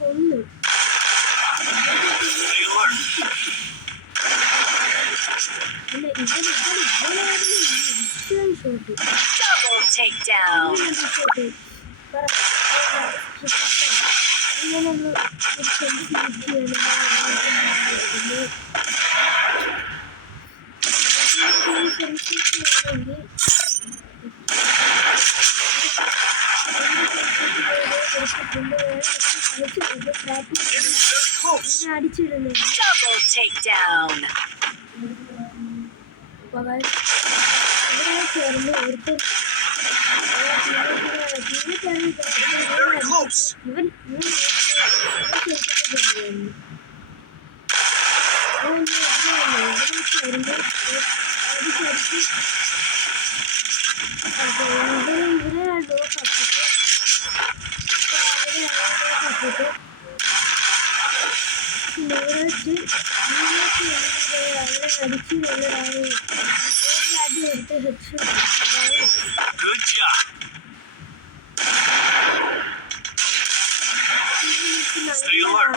കൊന്നു Double takedown. അടിച്ചിടുന്നു Double takedown. ചേർന്ന് ഒരുത്തർ ഇവൻ ഇവരെ വെച്ച് അടിച്ച് ആദ്യം എടുത്ത് head Good job. Stay alert.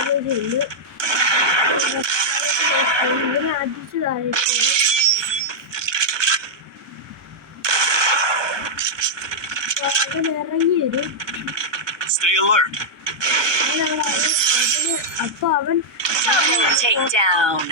ഇവരെ അടിച്ച് താഴെട്ട് അവൻ ഇറങ്ങി വരും. Stay alert. അപ്പൊ അവൻ Double takedown.